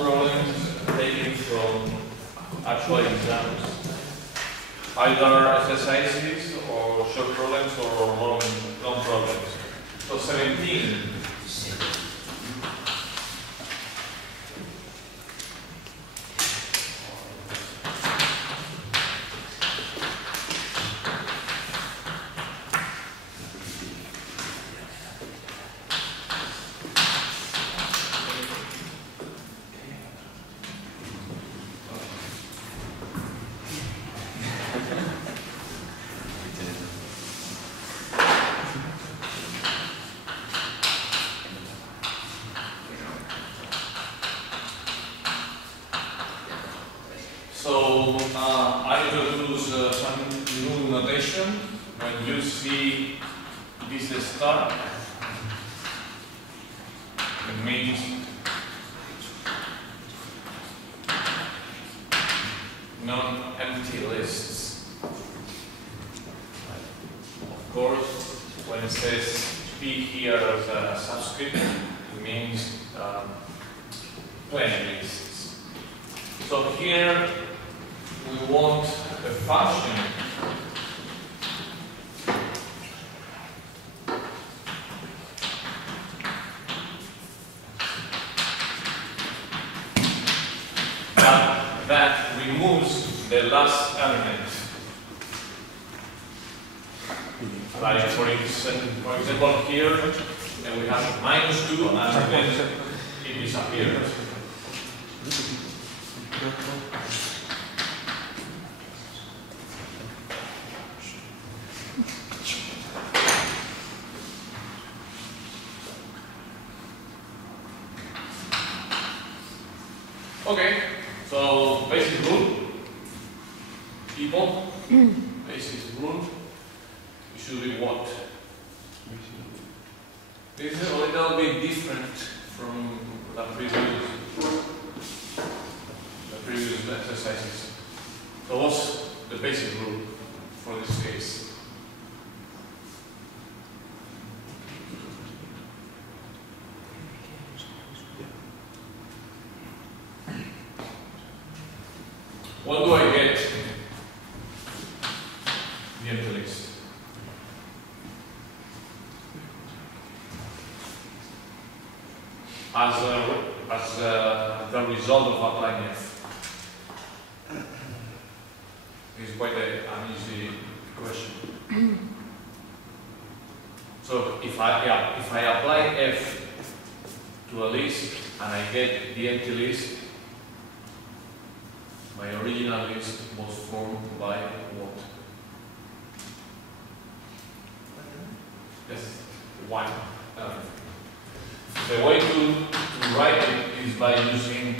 problems taken from actual exams, either exercises or short problems or long problems. So 17. So I introduce some new notation. When you see this star, it means non-empty lists. Of course, when it says P here as a subscript, it means plain lists. So here we want a function that removes the last element. Like for example here, and we have -2 and then it disappears. Okay, so basic rule, people, basic rule, it should be what? This is a little bit different from the previous exercises. So what's the basic rule for this case? What do I get? The empty list. As the result of applying F. It's quite an easy question. So if I apply F to a list and I get the empty list, my original list was formed by what? Yes, 1. The way to write it is by using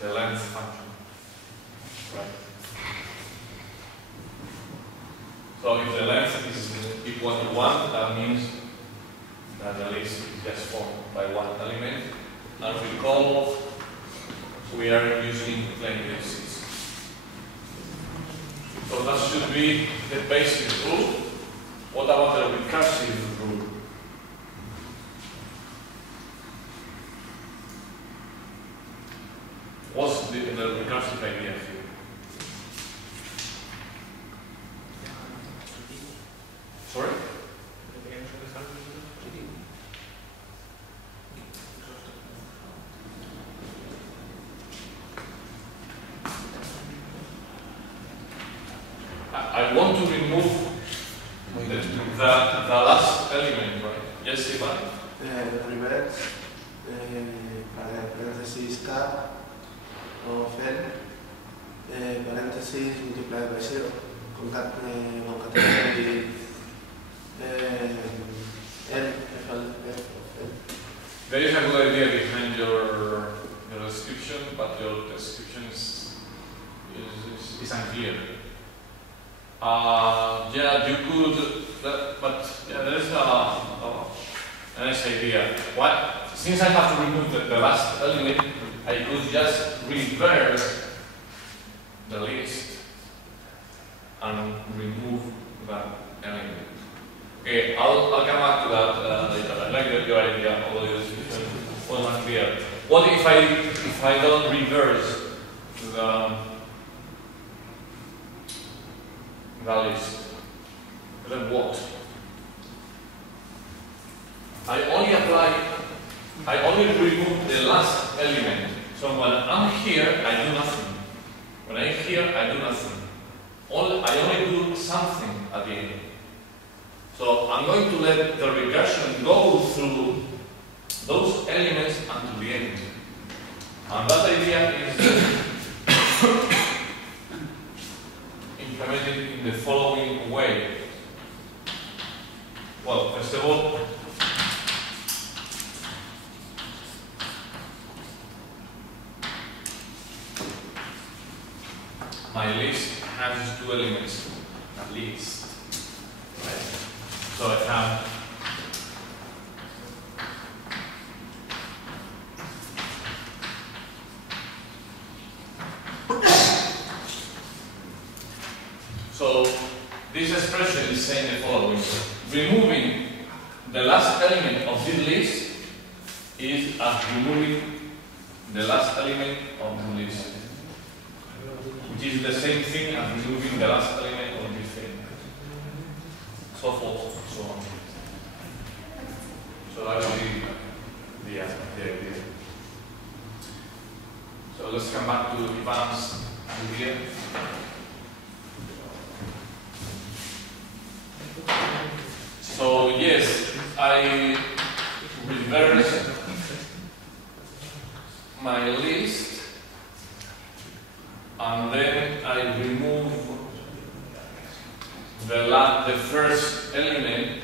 the length function. Right. So if the length is equal to 1, that means that the list is just formed by one element. And recall, we are using plain lists. So that should be the basic rule. What about the recursive rule? What's the recursive idea here? Sorry? I want to remove the last element, right? Yes, Ivan? The primer, paréntesis K o N, paréntesis multiplied by 0, concatenando y N. There is a good idea behind your description, but your description is unclear. Yeah, you could, but yeah, there is a nice idea. What? Since I have to remove the last element, I could just reverse the list and remove that element. Okay, I'll come back to that later. I like your idea, although your description what if I don't reverse the list? Then what? I only remove the last element. So when I'm here, I do nothing. When I'm here, I do nothing. I only do something at the end. So I'm going to let the recursion go through those elements until the end. And that idea is implemented in the following way. Well, first of all, my list has two elements, at least. Right? So I have so this expression is saying the following. Removing the last element of this list is as removing the last element of the list, which is the same thing as removing the last element of this thing. So forth, and so on. So that will be the idea. So let's come back to Ivan's idea. So yes, I reverse my list and then I remove the first element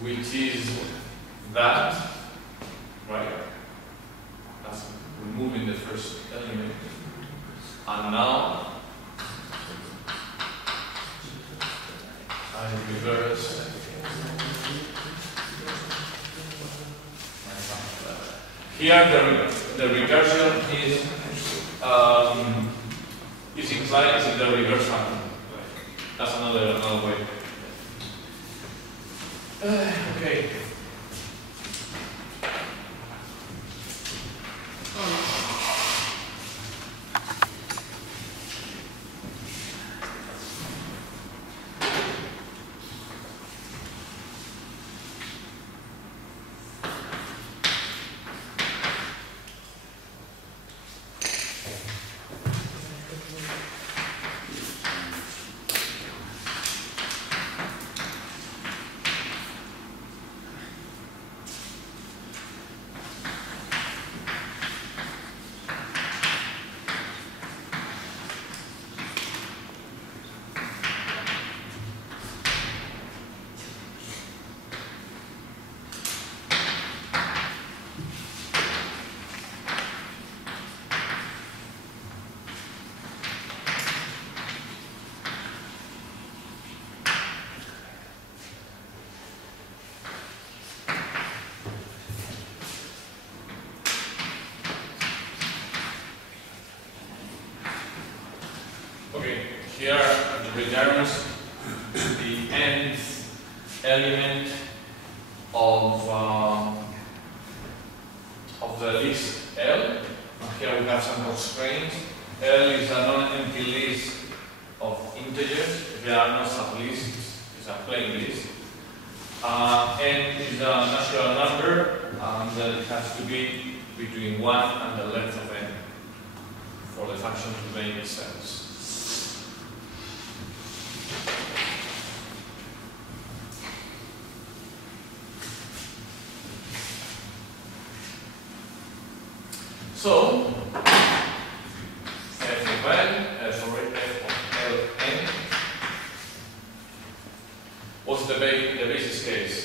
which is that, right? That's removing the first element. And now I reverse here. The recursion is implied in the reverse function. That's another way. Okay. Here returns the nth element of the list L. And here we have some constraints. L is a non-empty list of integers. There are no sublists. It's a plain list. N is a natural number, and it has to be between 1 and the length of n for the function to make sense. So, f of Ln, what's the basis case?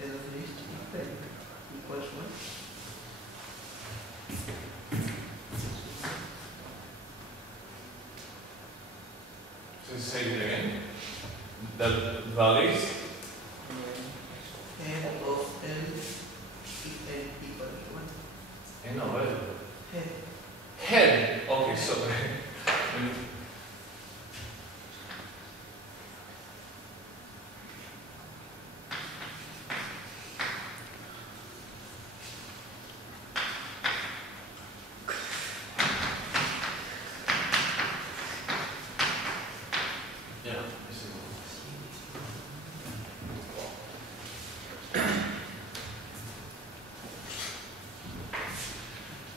Head of list equals 1. Say it again. The list Head of L if n equals 1. No, right? Head. Head. Okay, sorry.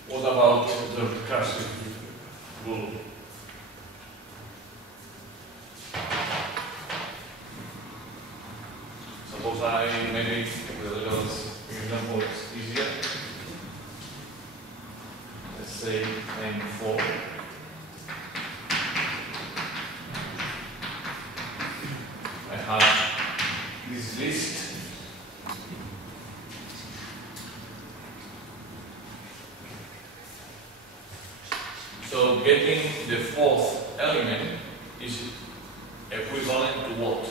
What about the recursive rule? Suppose I maybe with a little example it's easier. Let's say name 4. I have this list. So getting the 4th element is equivalent to what?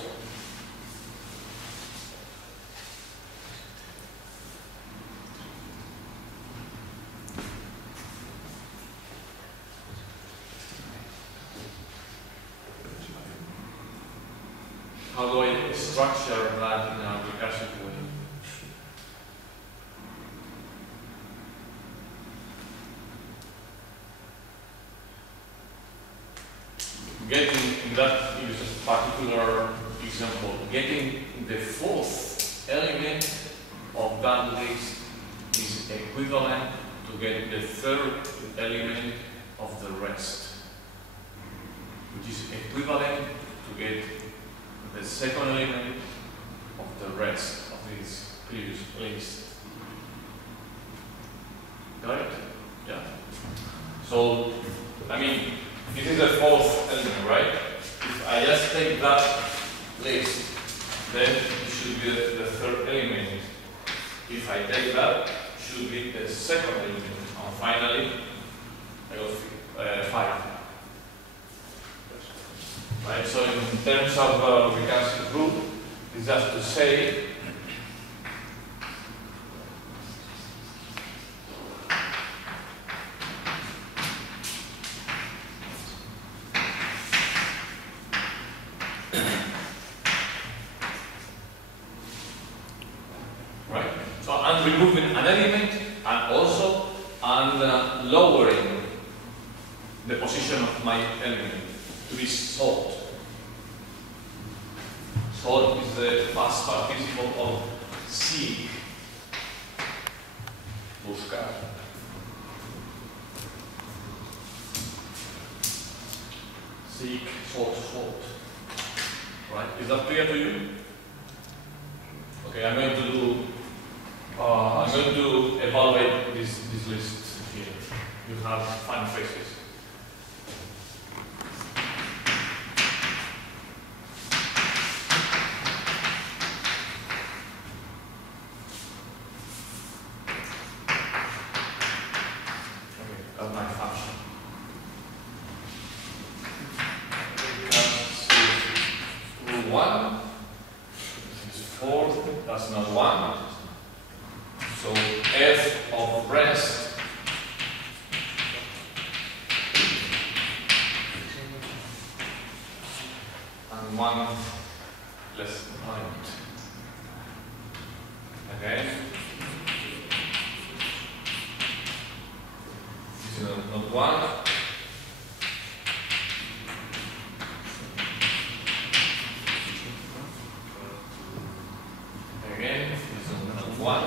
How do I structure that in a recursive way? Getting, in that particular example, getting the 4th element of that list is equivalent to get the 3rd element of the rest, which is equivalent to get the 2nd element of the rest of this previous list. Got it? Yeah. So, I mean, this is the 4th element, right? If I just take that list, then it should be the 3rd element. If I take that, it should be the 2nd element. And finally, I got 5. Right? So in terms of recursive rule, it's just to say removing an element and also lowering the position of my element to be sort. Sort is the past participle of seek, buscar. Seek, sort. Right? Is that clear to you? Okay, I'm going to evaluate this list here. You have fun phrases. Okay, that's my function. Rule 1. This is 4. That's not 1. So f of rest and 1 less than point. Okay. This is not 1. Again, this is not 1.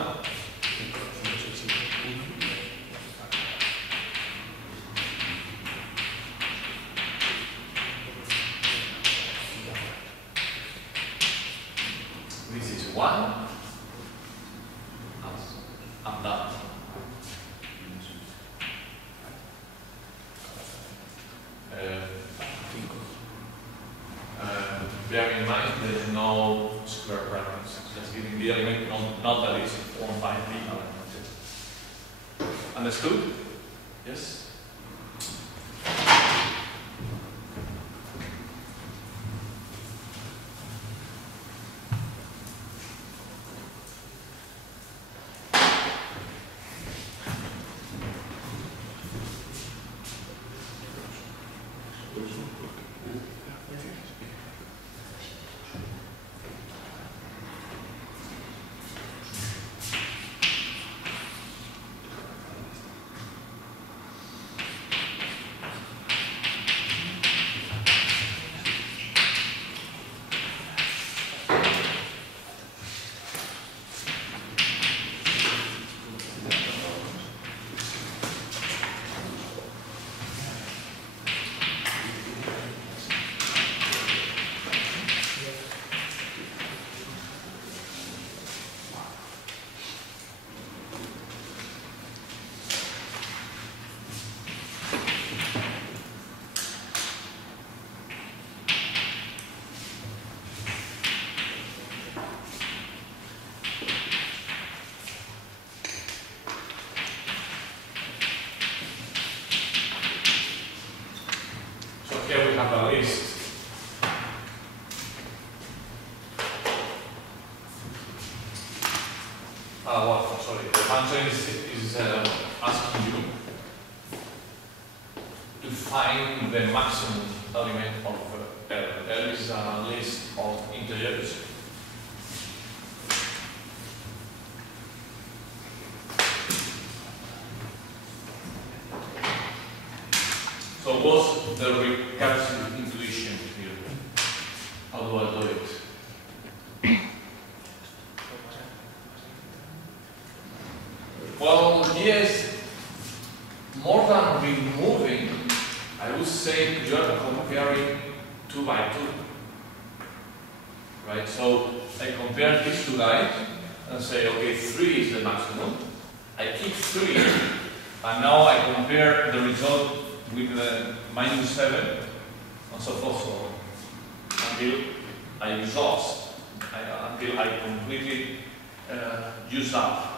This is 1. I'm done. Bear in mind there's no square brackets. Just giving the element, not that it's formed by the element. Understood? Yes? function is asking you to find the maximum element of L. L is a list of integers. So what's the recursive intuition here? How do I do it? Well, yes, more than removing, I would say you are comparing 2 by 2. Right? So I compare these two guys and say, okay, 3 is the maximum. I keep 3, and now I compare the result with -7 and so forth, until I exhaust, until I completely use up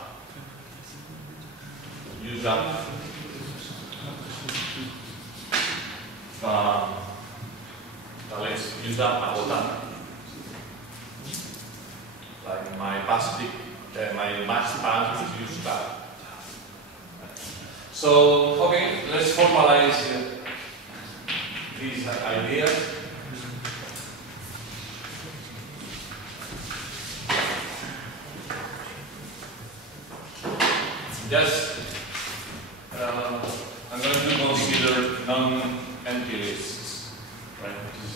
let's use up a bottom, like my plastic, my mass band is used up. So, okay, let's formalize these ideas. Just, I'm going to consider non-empty lists, right? Which is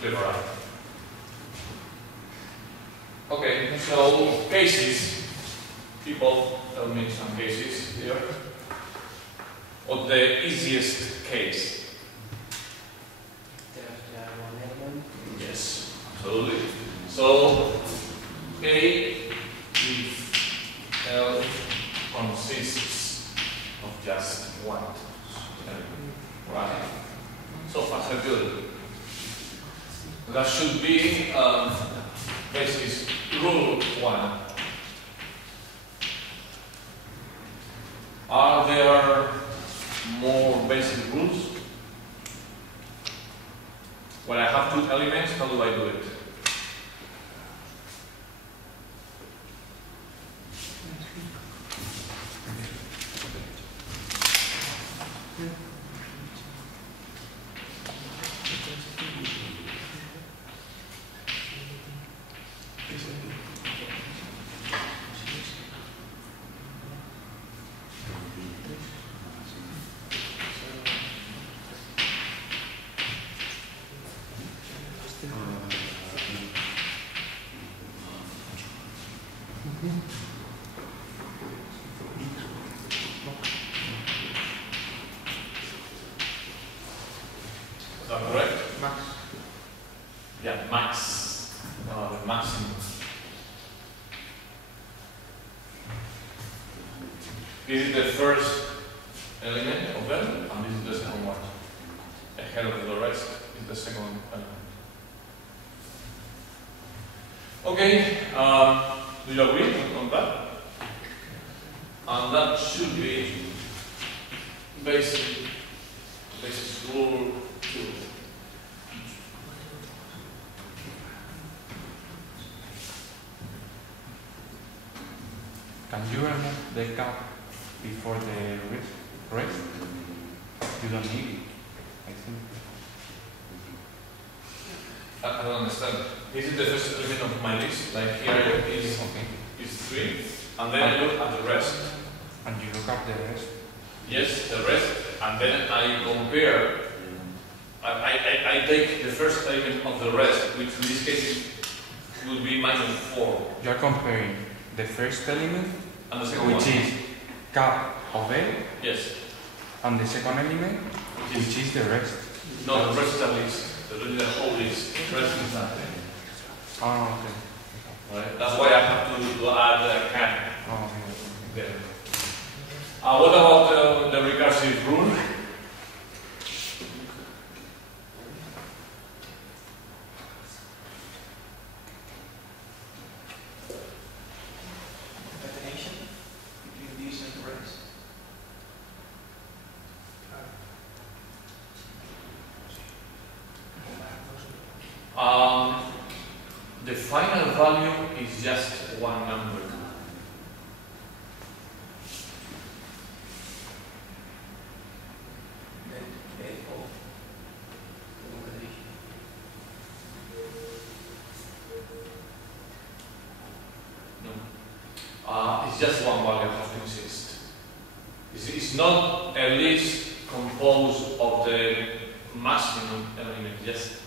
clever. Okay, so cases. People tell me some cases here. What's the easiest case? Yes, absolutely. So, A if L consists of just one element. Right? So far, so good. That should be basis rule 1. Are there more basic rules? When I have 2 elements, how do I do it? Is that correct? Max. Yeah, max. Maximum. This is the first element of them, and this is the second one. Ahead of the rest is the second element. Okay, do you agree on that? And that should be basis rule 2. Can you remove the cap before the rest? You don't need it, I think. I don't understand. This is the first element of my list. Like here is 3, and then I look at the rest. And you look at the rest? Yes, the rest, and then I compare. I take the first element of the rest, which in this case would be -4. You are comparing the first element, And the second which one. is cap of A, Yes. and the second element, which is the rest. No, the rest is a list. The rest is the whole list. The rest is nothing. Oh, okay. Right? That's why I have to add a can Oh, okay. there. What about the recursive rule? Definition between these and the rest. The final value is just one number. just one value I have to insist. It's not a list composed of the maximum element, just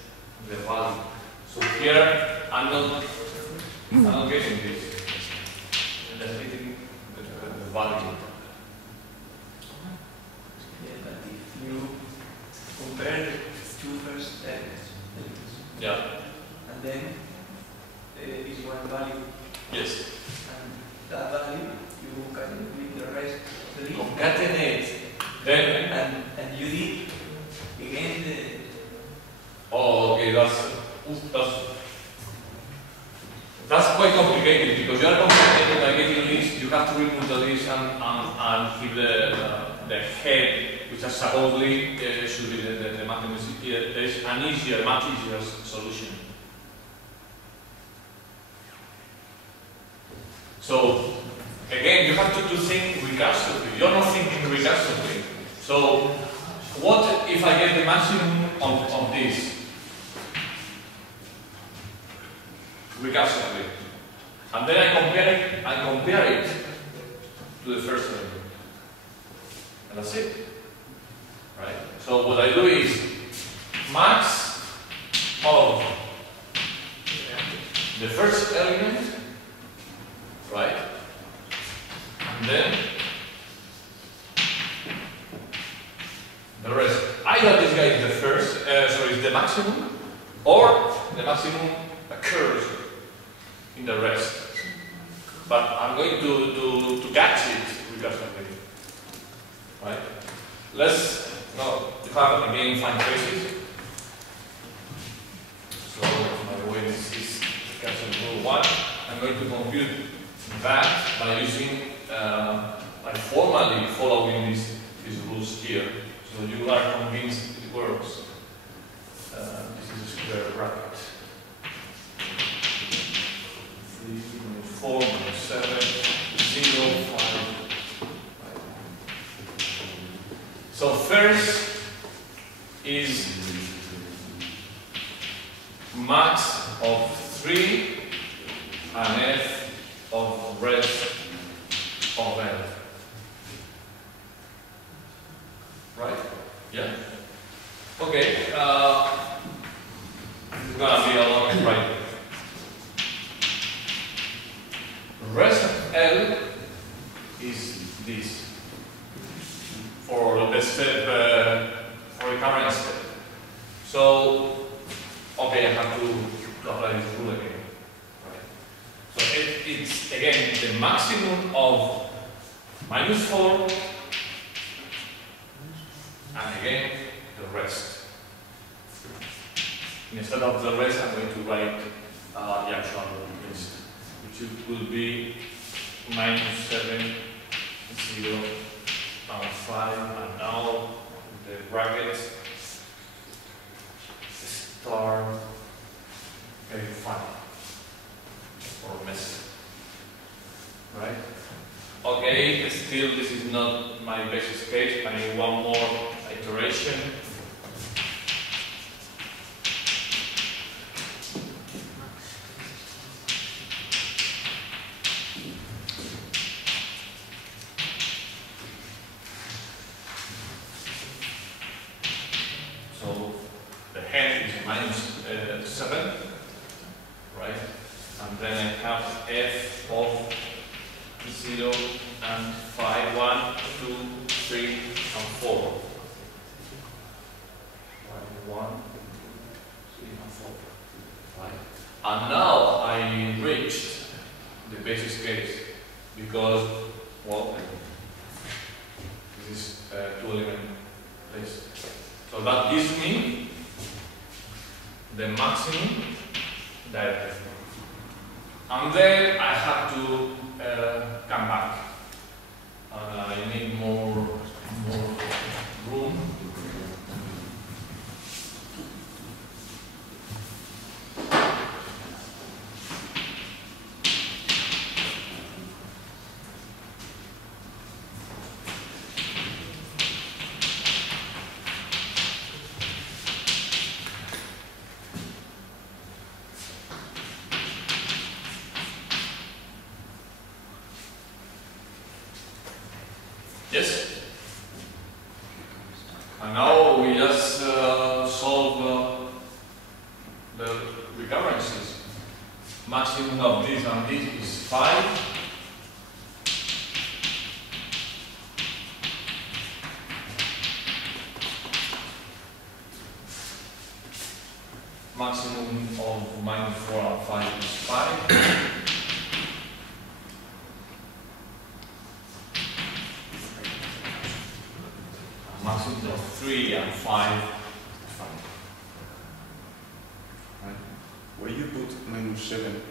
the value. So here I'm not getting this. I'm just getting the value. Yeah, but if you compare the two first elements, Yeah. and then is one value, Yes. and that value you can include the rest of the list. Concatenate. Then. And you did again the. Oh, okay. That's quite complicated because you are complicated by getting lists. You have to remove the list and keep the head, which is supposedly should be the mathematics. There is an easier, much easier solution. So again, you have to think recursively. You're not thinking recursively. So what if I get the maximum on this? Recursively. And then I compare it to the first element. And that's it. Right? So what I do is max of the first element, right? And then the rest. Either this guy is the first, is the maximum, or the maximum occurs in the rest. But I'm going to catch it recursively. Right? You have again find traces. So my way this is recursive rule 1. I'm going to compute that by using by formally following these rules here. So you are convinced it works. This is a square bracket. 3, 4, 7, 0, 5. So first is max of 3 and f of rest of L. Right? Yeah? Okay. It's gonna be a lot of writing. Rest of L is this for the step for the current step. So okay, I have to apply this rule again. Right? So it's again the maximum of -4 and again the rest. Instead of the rest, I'm going to write the actual list, which will be -7, 0, and 5, and now the bracket star, okay, 5 or mess. Right? Okay, still this is not my basis case. I need one more iteration. So the head is -7, right? And then I have f of 0 and 5, 1, 2, 3, and 4. 1, 3, and 4. Right? And now I reached the basis case because, well, this is a 2-element list. So that gives me the maximum directly. And then I have to come back. I need more room. Yes? And now we just solve the recurrences. Maximum of this and this is 5. Maximum of -4 and 5 is 5. Maximum of 3 and 5. Right? Where you put -7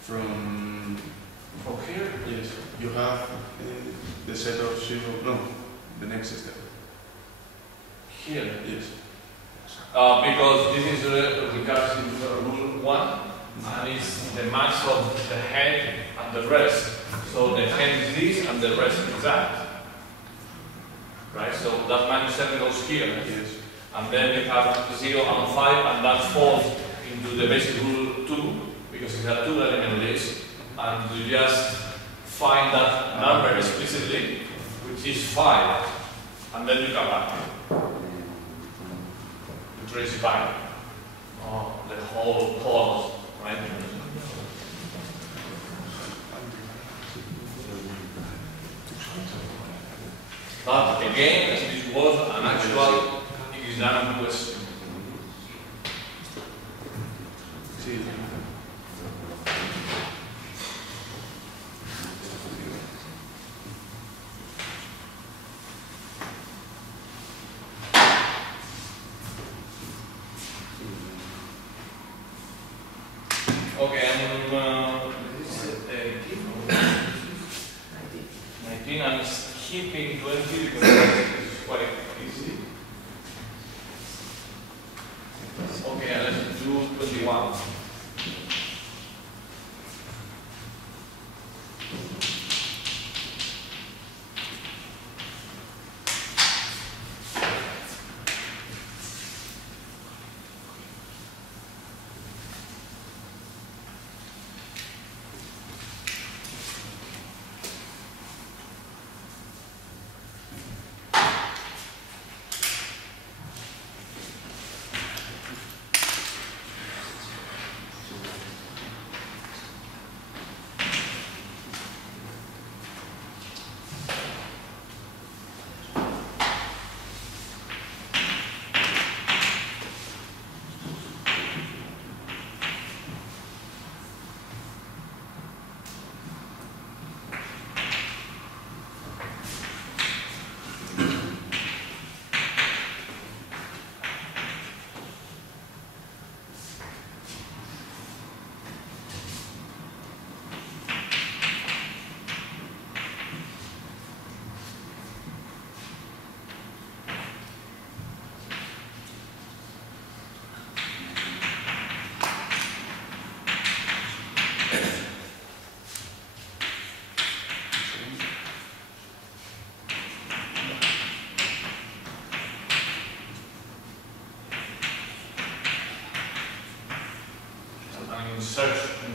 from here? yes, you have the set of 0. No, the next step. Here. Yes. Because this is a recursive rule 1, and it's the max of the head and the rest. So the head is this, and the rest is that. Right? So that -7 goes here. Yes. And then you have 0 and 5, and that falls into the basic rule 2, because it's a 2-element list, and you just find that number explicitly, which is 5, and then you come back. You trace it back. The whole clause, right? But again, this was an actual exam question. Sí. Okay, and this is 19, I'm skipping 20 because it's quite easy. Okay, let's do 21.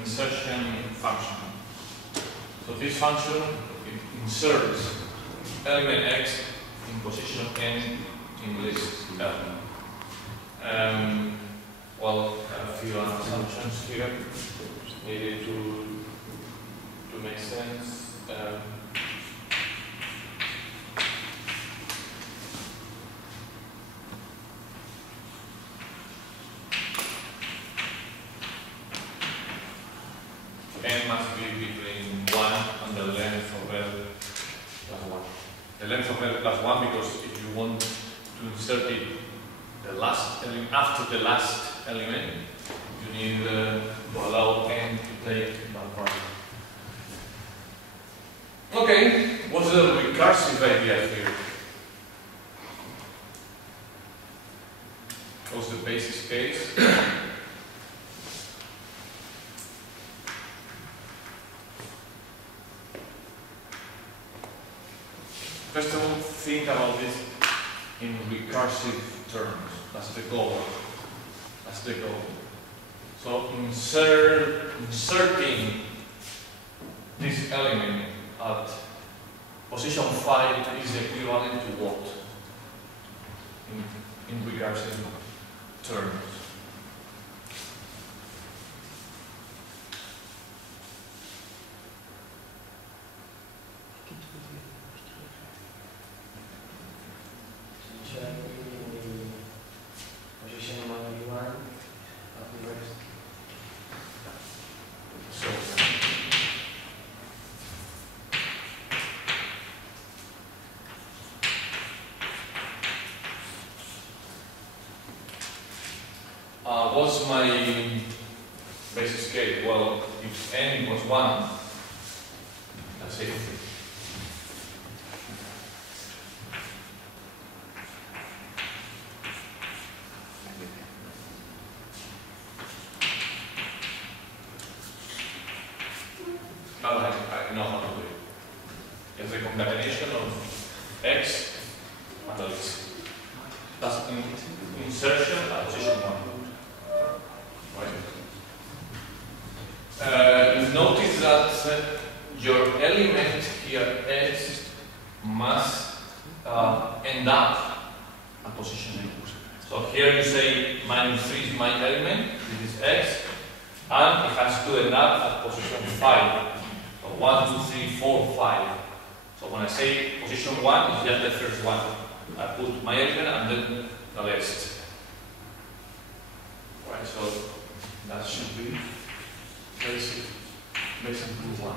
Insertion function. So this function inserts element X in position N in list L. Well, a few assumptions here needed to make sense. N must be between 1 and the length of L plus 1. The length of L plus 1 because if you want to insert it the last element, after the last element, you need to allow N to take that part. Okay, what's the recursive idea here? What's the basis case? First of all, think about this in recursive terms. That's the goal. That's the goal. So inserting this element at position 5 is equivalent to what in recursive terms? So what's my basis case? Well, if n equals 1, that's it. Now I know how to do it. It's a concatenation of x and the list. That's insertion at position 1. Right. Notice that your element here x must end up at position 2. So here you say -3 is my element, this is x, and it has to end up at position 5. So 1, 2, 3, 4, 5. So when I say position 1, it's just the first one. I put my element and then the rest. Right, so that should be basic 1.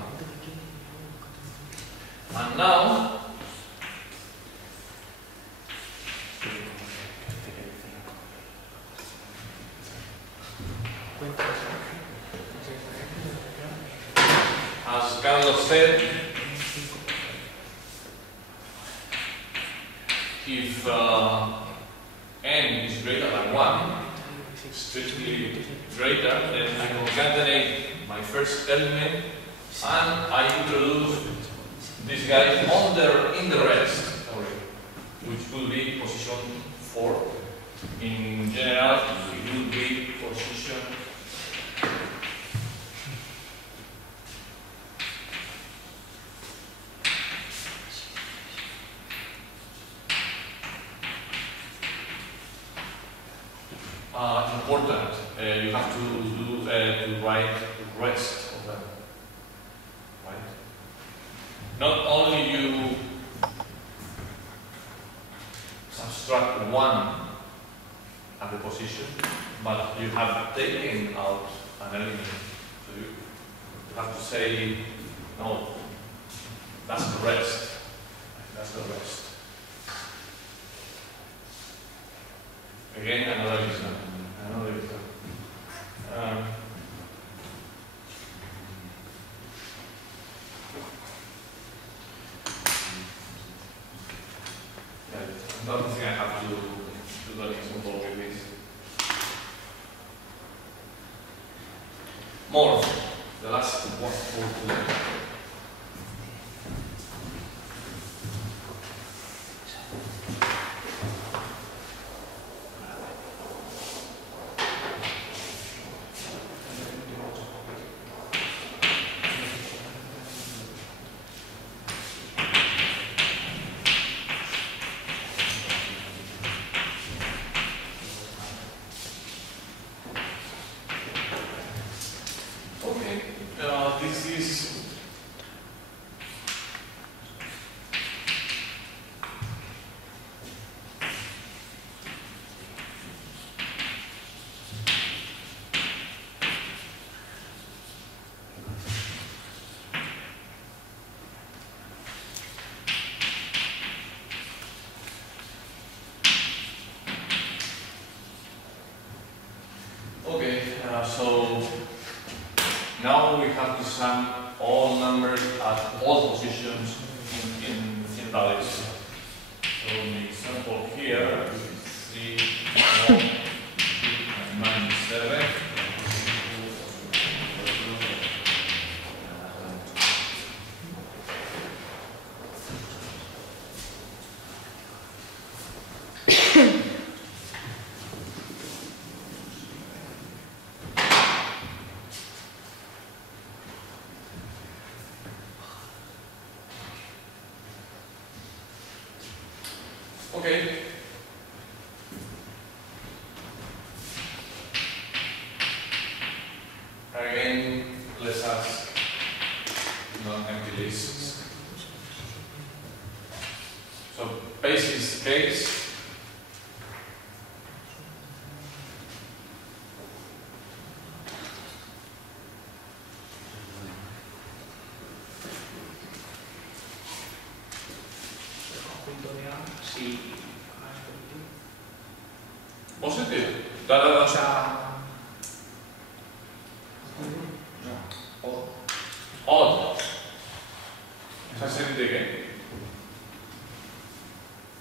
And now, as Carlos said, if n is greater than 1, strictly greater, then I concatenate my first element and I introduce this guy in the rest, which will be position 4. In general, it will be position important. You have to write the rest of them. Right? Not only you subtract 1 at the position, but you have taken out an element. So you have to say, no, that's the rest. That's the rest. Again, another example. I don't think I have to do that example with this. More, the last one for today. This is okay. So now we have to sum all numbers at all positions in the list. So in the example here, 3, 1, 2, and -7. Okay. Again, let's ask non-empty lists. So basis case. Sí. Positive. O sea, Odd. ¿Esa serie de qué?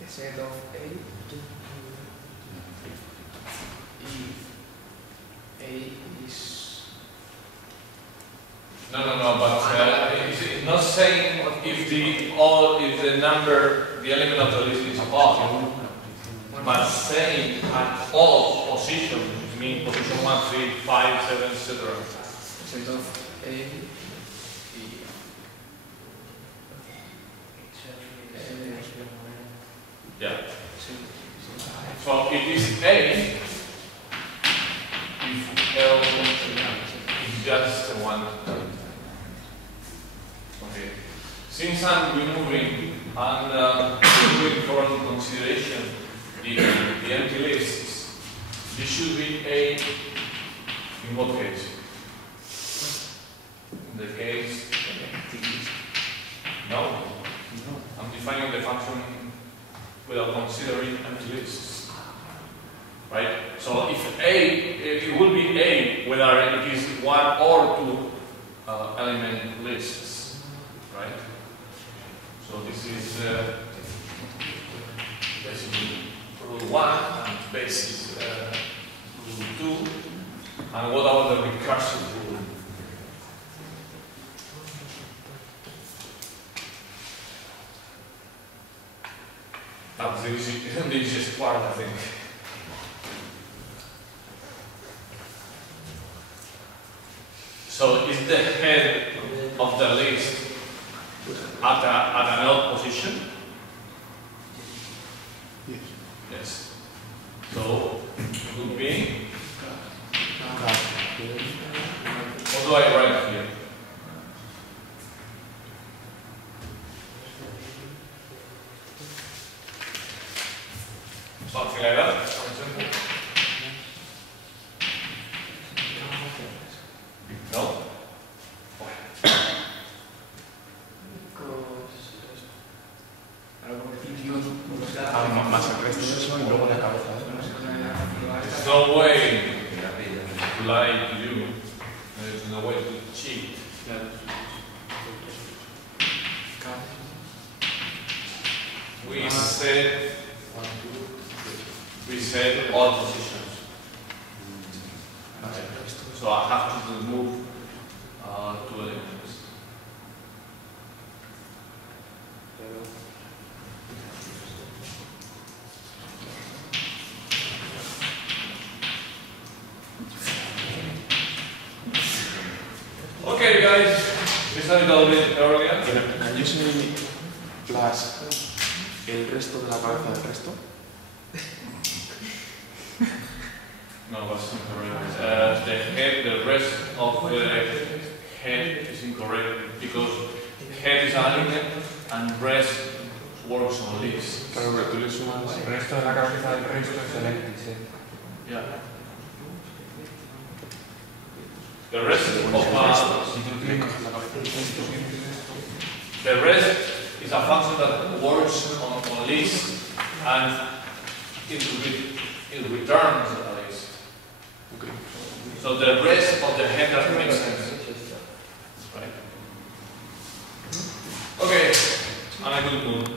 the set of A if A is No, but it's not saying if the number, the element of the list is odd, but saying at all positions, which means position 1, 3, 5, 7, etc. set of A Yeah. So it is A if L is just one. Okay. Since I'm removing and removing from consideration the empty lists, this should be A in what case? In the case, no. I'm defining the function without considering empty lists. Right? So if it will be A whether it is one or two element lists. Right? So this is basically rule 1 and basis rule 2. And what about the recursive rule? That's the easiest part, I think. So is the head of the list at an odd position? Yes. Yes. So it would be. What do I write here? Something like that, for example. No? Más el resto de eso y luego la cabeza. There's no way to lie to you. There's no way to cheat. We said all positions. So I have to remove two elements. Okay, guys, this is a little bit earlier. Can you say plus el resto de la cabeza del resto? No, that's incorrect. The rest of the head is incorrect because head is an element and rest works on list. Claro, pero tú le sumas El resto de la cabeza del resto es el empty set. Yeah. The rest Si tú tienes the rest is a function that works on list and it returns a list. Okay. So the rest of the head doesn't make sense. Right? Okay, and I will move.